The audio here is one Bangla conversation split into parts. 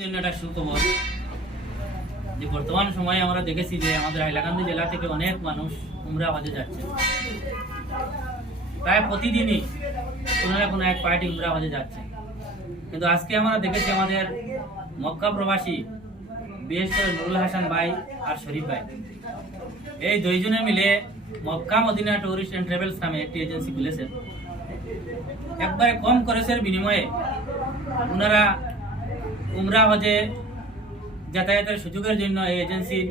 জন্য একটা সুখবর যে বর্তমান সময়ে আমরা দেখেছি যে আমাদের হাইলাকান্দি জেলা থেকে অনেক মানুষ উমরা হজে যাচ্ছে। প্রায় প্রতিদিনই কোনো না কোনো এক পার্টি উমরা হজে যাচ্ছে। কিন্তু আজকে আমরা দেখেছি আমাদের মক্কা প্রবাসী বিশেষ করে নুরুল হাসান ভাই আর শরীফ ভাই, এই দুইজনে মিলে Makka Madina tourist and travels নামে একটি এজেন্সি খুলেছেন। একবারে কম খরচের বিনিময়ে ওনারা উমরা হজে যাতায়াতের সুযোগের জন্য এই এজেন্সির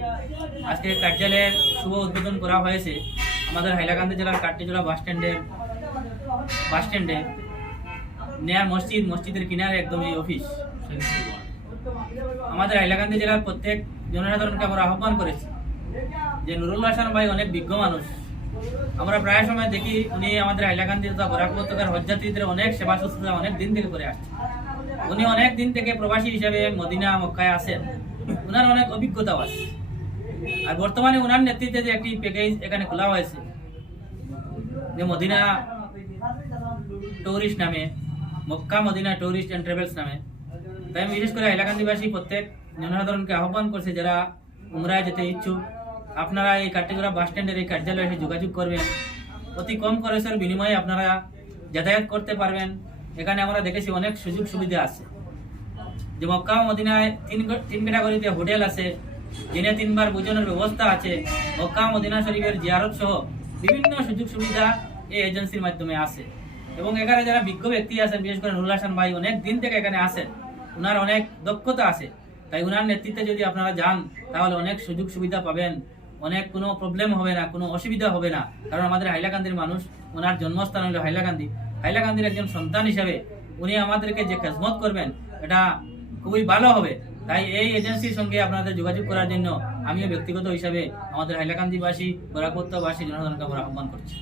আজকে কার্যালয়ের শুভ উদ্বোধন করা হয়েছে আমাদের হাইলাকান্দি জেলার কাট্টিজোড়া বাস স্ট্যান্ডে নেয়ার মসজিদের কিনারে একদম এই অফিস। আমাদের হাইলাকান্দি জেলার প্রত্যেক জনসাধারণকে আমরা আহ্বান করেছি যে নুরুল হাসান ভাই অনেক বিজ্ঞ মানুষ। আমরা প্রায় সময় দেখি উনি আমাদের হাইলাকান্দি তথা বরাক উপত্যকার হজযাত্রীদের অনেক সেবা শুশ্রূষা অনেক দিন থেকে করে আসছে। উনি অনেক দিন থেকে প্রবাসী হিসেবে মদিনা মক্কায় আসেন, উনার অনেক অভিজ্ঞতাও আছে। আর বর্তমানে উনার নেতৃত্বে যে একটি প্যাকেজ এখানে খোলা হয়েছে যে মদিনা ট্যুরিস্ট নামে, Makka Madina tourist and travels নামে, তাই আমি বিশেষ করে হাইলাকান্দিবাসী প্রত্যেক জনসাধারণকে আহ্বান করছে যারা উমরায় যেতে ইচ্ছুক আপনারা এই কাট্টিজোড়া বাস স্ট্যান্ডের এই কার্যালয়ে এসে যোগাযোগ করবেন। অতি কম খরচের বিনিময়ে আপনারা যাতায়াত করতে পারবেন। এখানে আমরা দেখেছি অনেক সুযোগ সুবিধা আছে, যে মক্কা মদিনায় তিন ক্যাটাগরিতে হোটেল আছে, দিনে 3 বার ভোজনের ব্যবস্থা আছে, মক্কা মদিনা শরীফের জিয়ারত সহ বিভিন্ন সুযোগ সুবিধা এই এজেন্সির মাধ্যমে আছে। এবং এখানে যারা বিজ্ঞ ব্যক্তি আছেন, বিশেষ করে নুরুল হাসান ভাই অনেক দিন থেকে এখানে আসেন, উনার অনেক দক্ষতা আছে। তাই উনার নেতৃত্বে যদি আপনারা যান তাহলে অনেক সুযোগ সুবিধা পাবেন, অনেক কোনো প্রবলেম হবে না, কোনো অসুবিধা হবে না। কারণ আমাদের হাইলাকান্দির মানুষ, ওনার জন্মস্থান হলো হাইলাকান্দির একজন সন্তান হিসাবে উনি আমাদেরকে যে খেদমত করবেন এটা খুবই ভালো হবে। তাই এই এজেন্সির সঙ্গে আপনাদের যোগাযোগ করার জন্য আমিও ব্যক্তিগত হিসাবে আমাদের হাইলাকান্দিবাসী বরাকবাসী জনসাধারণকে আহ্বান করছি।